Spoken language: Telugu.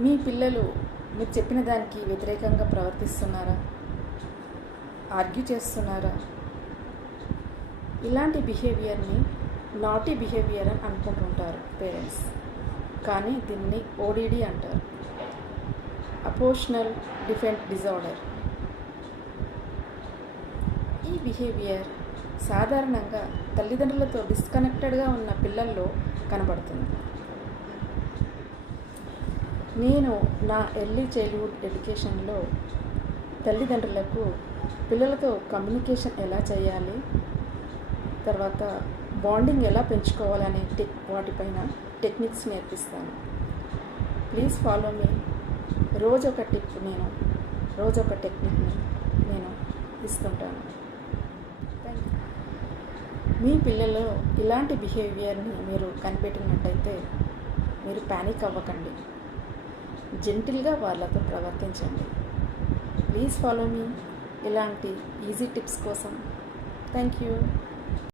మీ పిల్లలు మీరు చెప్పిన దానికి వ్యతిరేకంగా ప్రవర్తిస్తున్నారా? ఆర్గ్యూ చేస్తున్నారా? ఇలాంటి బిహేవియర్ని నాటీ బిహేవియర్ అని అనుకుంటుంటారు పేరెంట్స్, కానీ దీన్ని ఓడిడి అంటారు, అపోషనల్ డిఫెంట్ డిజార్డర్. ఈ బిహేవియర్ సాధారణంగా తల్లిదండ్రులతో డిస్కనెక్టెడ్గా ఉన్న పిల్లల్లో కనబడుతుంది. నేను నా ఎర్లీ చైల్డ్హుడ్ ఎడ్యుకేషన్లో తల్లిదండ్రులకు పిల్లలతో కమ్యూనికేషన్ ఎలా చేయాలి, తర్వాత బాండింగ్ ఎలా పెంచుకోవాలనే వాటిపైన టెక్నిక్స్ నేర్పిస్తాను. Please follow me. రోజొక టిప్, రోజొక టెక్నిక్ని నేను ఇస్తుంటాను. Thank you. మీ పిల్లల్లో ఇలాంటి బిహేవియర్ని మీరు కనిపెట్టినట్టయితే మీరు ప్యానిక్ అవ్వకండి, జెంటిల్గా వాళ్ళతో ప్రవర్తించండి. ప్లీజ్ ఫాలో మీ ఇలాంటి ఈజీ టిప్స్ కోసం. Thank you.